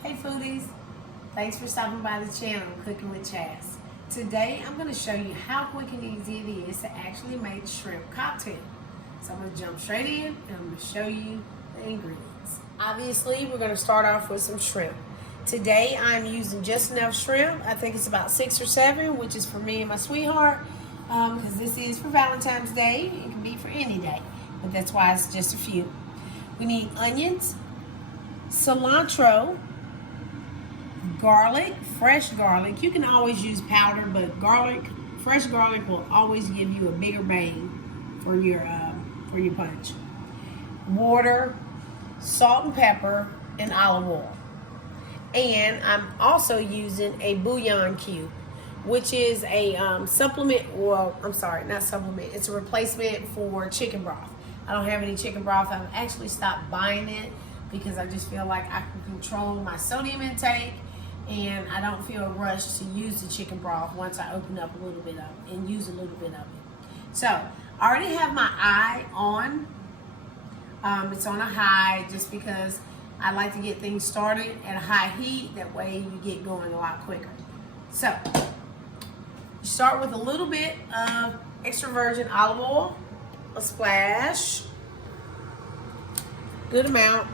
Hey foodies, thanks for stopping by the channel Cooking with Chas. Today I'm going to show you how quick and easy it is to actually make shrimp cocktail. So I'm going to jump straight in and I'm going to show you the ingredients. Obviously we're going to start off with some shrimp. Today I'm using just enough shrimp. I think it's about 6 or 7, which is for me and my sweetheart, because this is for Valentine's Day. It can be for any day, but that's why it's just a few. We need onions, cilantro, garlic, fresh garlic. You can always use powder, but fresh garlic will always give you a bigger bang for your punch. Water, salt and pepper, and olive oil. And I'm also using a bouillon cube, which is a supplement. Well, I'm sorry, not supplement. It's a replacement for chicken broth. I don't have any chicken broth. I've actually stopped buying it because I just feel like I can control my sodium intake, and I don't feel rushed to use the chicken broth once I open up a little bit of it and use a little bit of it. So I already have my eye on. It's on a high just because I like to get things started at a high heat. That way you get going a lot quicker. So you start with a little bit of extra virgin olive oil, a splash, good amount.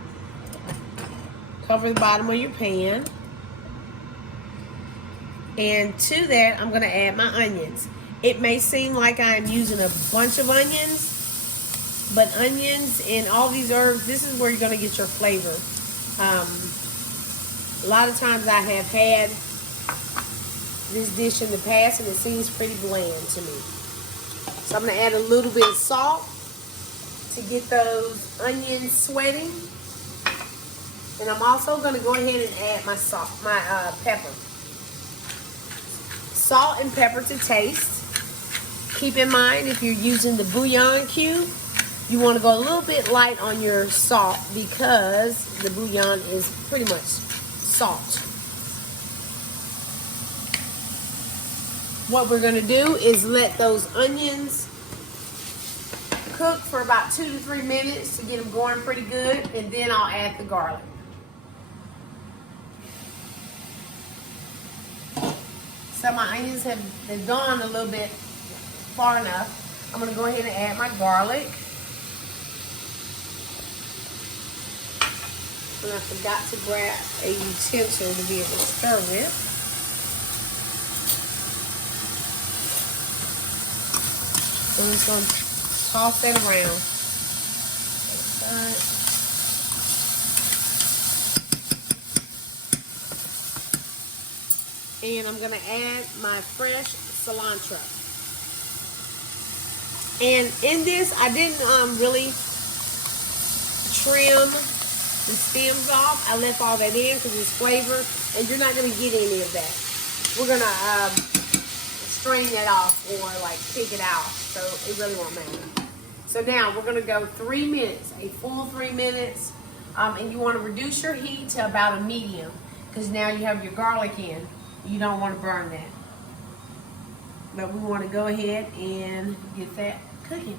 Cover the bottom of your pan. And to that, I'm going to add my onions. It may seem like I'm using a bunch of onions, but onions and all these herbs, this is where you're going to get your flavor. A lot of times I have had this dish in the past and it seems pretty bland to me. So I'm going to add a little bit of salt to get those onions sweating. And I'm also going to go ahead and add my pepper. Salt and pepper to taste. Keep in mind, if you're using the bouillon cube, you want to go a little bit light on your salt because the bouillon is pretty much salt. What we're going to do is let those onions cook for about 2 to 3 minutes to get them going pretty good, and then I'll add the garlic. So my onions have gone a little bit far enough. I'm going to go ahead and add my garlic. And I forgot to grab a utensil to be able to stir with. So I'm just going to toss that around. And I'm going to add my fresh cilantro. And in this, I didn't really trim the stems off. I left all that in because it's flavor, and you're not going to get any of that. We're going to strain that off or like pick it out, so it really won't matter. So now we're going to go 3 minutes, a full 3 minutes, and you want to reduce your heat to about a medium because now you have your garlic in. You don't want to burn that. But we want to go ahead and get that cooking.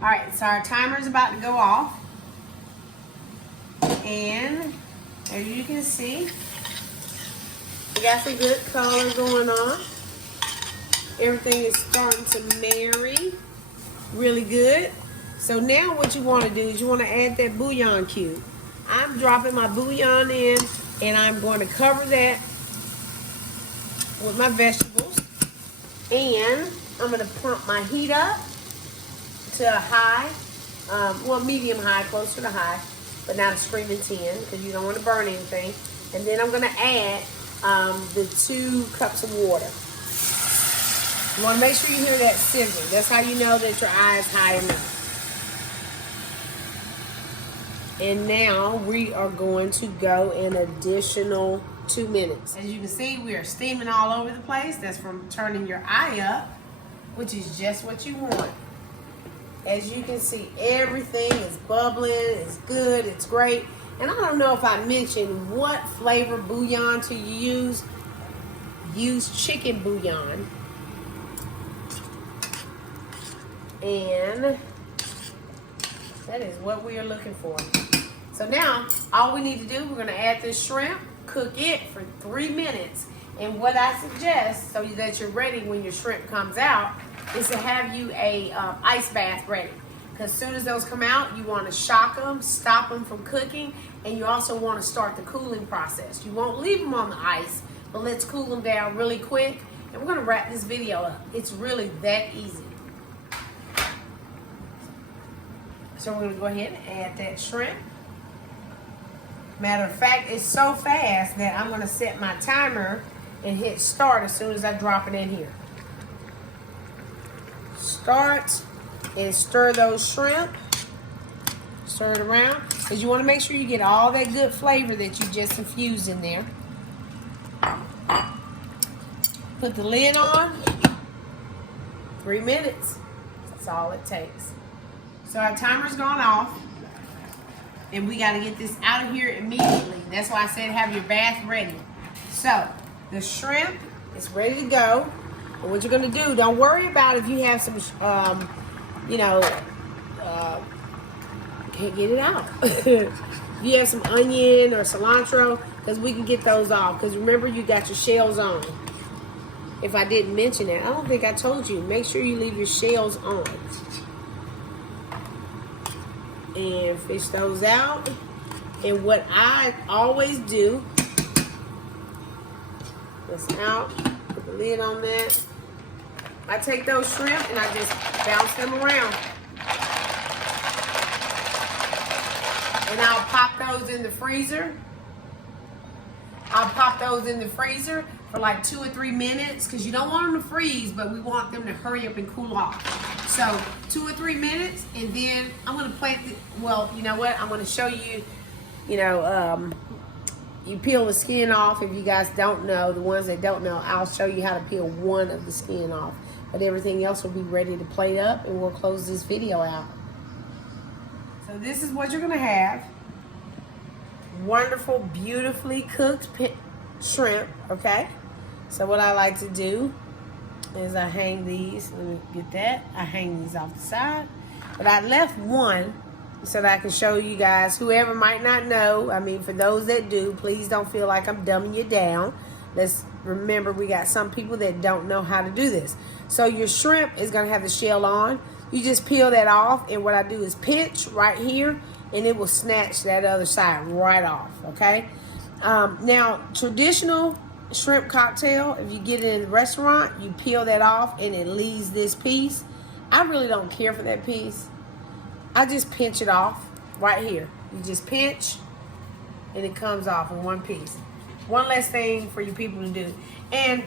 Alright, so our timer is about to go off. And as you can see, we got some good color going on. Everything is starting to marry really good. So now what you want to do is you want to add that bouillon cube. I'm dropping my bouillon in, and I'm going to cover that with my vegetables, and I'm going to pump my heat up to a high, well, medium high, closer to high, but not a screaming 10 because you don't want to burn anything. And then I'm going to add the 2 cups of water. You want to make sure you hear that sizzle. That's how you know that your eye is high enough. And now we are going to go an additional 2 minutes. As you can see, we are steaming all over the place. That's from turning your eye up, which is just what you want. As you can see, everything is bubbling, it's good, it's great. And I don't know if I mentioned what flavor bouillon to use. Use chicken bouillon. And that is what we are looking for. So now, all we need to do, we're gonna add this shrimp, cook it for 3 minutes. And what I suggest, so that you're ready when your shrimp comes out, is to have you a ice bath ready. Because as soon as those come out, you want to shock them, stop them from cooking, and you also want to start the cooling process. You won't leave them on the ice, but let's cool them down really quick. And we're going to wrap this video up. It's really that easy. So we're going to go ahead and add that shrimp. Matter of fact, it's so fast that I'm going to set my timer and hit start as soon as I drop it in here. Start and stir those shrimp. Stir it around because you want to make sure you get all that good flavor that you just infused in there. Put the lid on. 3 minutes. That's all it takes. So our timer's gone off. And we got to get this out of here immediately. That's why I said have your bath ready. So the shrimp is ready to go. And what you're going to do, don't worry about if you have some, can't get it out. If you have some onion or cilantro, because we can get those off. Because remember, you got your shells on. If I didn't mention that, I don't think I told you. Make sure you leave your shells on. And fish those out. And what I always do, this out, put the lid on that. I take those shrimp and I just bounce them around. And I'll pop those in the freezer. I'll pop those in the freezer for like 2 or 3 minutes because you don't want them to freeze, but we want them to hurry up and cool off. So 2 or 3 minutes, and then I'm going to plate the, well, you know what? I'm going to show you, you peel the skin off. If you guys don't know, the ones that don't know, I'll show you how to peel one of the skin off. But everything else will be ready to plate up, and we'll close this video out. So this is what you're going to have. Wonderful, beautifully cooked shrimp, okay? So what I like to do is I hang these. Let me get that. I hang these off the side. But I left one so that I can show you guys, whoever might not know. I mean, for those that do, please don't feel like I'm dumbing you down. Let's remember, we got some people that don't know how to do this. So your shrimp is going to have the shell on. You just peel that off, and what I do is pinch right here, and it will snatch that other side right off, okay? Now, traditional shrimp cocktail, if you get it in the restaurant, you peel that off, and it leaves this piece. I really don't care for that piece. I just pinch it off right here. You just pinch, and it comes off in one piece. One less thing for you people to do. And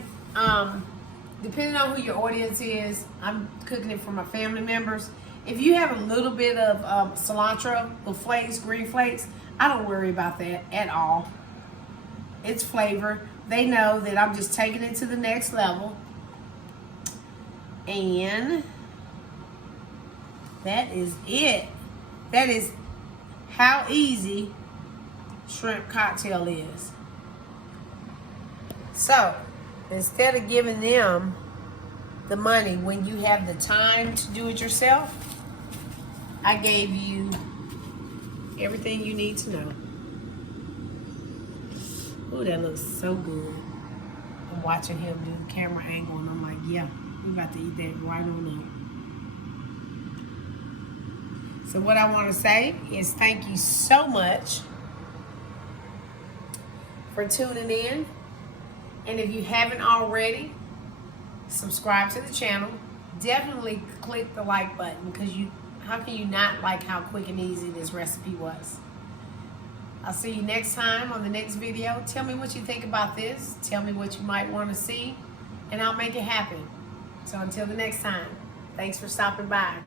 depending on who your audience is, I'm cooking it for my family members. If you have a little bit of cilantro, the flakes, green flakes, I don't worry about that at all. It's flavor. They know that I'm just taking it to the next level. And that is it. That is how easy shrimp cocktail is. So, instead of giving them the money when you have the time to do it yourself, I gave you everything you need to know. Oh, that looks so good. I'm watching him do the camera angle, and I'm like, yeah, we're about to eat that right on up. So what I want to say is thank you so much for tuning in. And if you haven't already, subscribe to the channel. Definitely click the like button, because how can you not like how quick and easy this recipe was? I'll see you next time on the next video. Tell me what you think about this. Tell me what you might want to see, and I'll make it happen. So until the next time, thanks for stopping by.